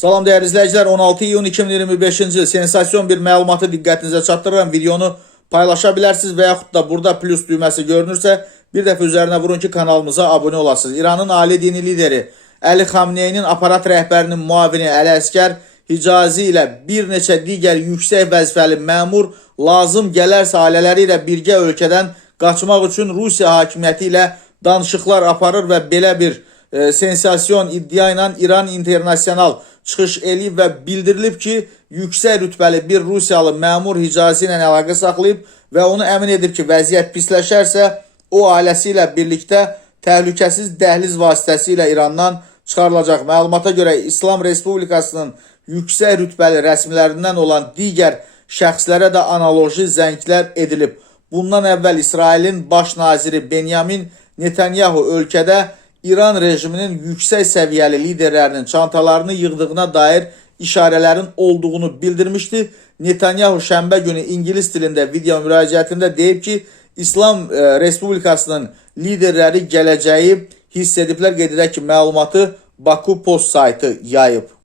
Salam değerli izləyicilər, 16 iyun 2025-ci il sensasyon bir məlumatı diqqətinizə çatdırıram. Videonu paylaşa bilərsiniz və yaxud da burada plus düyməsi görünürsə, bir dəfə üzərinə vurun ki, kanalımıza abunə olasınız. İranın ali dini lideri Əli Xamneyinin aparat rəhbərinin muavini Əli Əskər Hicazi ilə bir neçə digər yüksək vəzifəli məmur lazım gələrsə ailələri ilə birgə ölkədən qaçmaq üçün Rusiya hakimiyyəti ilə danışıqlar aparır və belə bir sensasyon iddia ilə İran internasional çıxış eləyib və bildirilib ki, yüksək rütbəli bir Rusiyalı məmur Hicazi ilə əlaqə saxlayıb və onu əmin edib ki, vəziyyət pisləşərsə, o ailəsi ilə birlikdə təhlükəsiz dəhliz vasitəsilə İrandan çıxarılacaq. Məlumata görə İslam Respublikasının yüksək rütbəli rəsmilərindən olan digər şəxslərə də analoji zənglər edilib. Bundan əvvəl İsrailin baş naziri Benyamin Netanyahu ölkədə İran rejiminin yüksək səviyyəli liderlərinin çantalarını yığdığına dair işarələrin olduğunu bildirmişdi. Netanyahu şənbə günü İngilis dilində video müraciətində deyib ki, İslam Respublikasının liderləri gələcəyi hiss ediblər. Qeyd edək ki, məlumatı Baku Post saytı yayıb.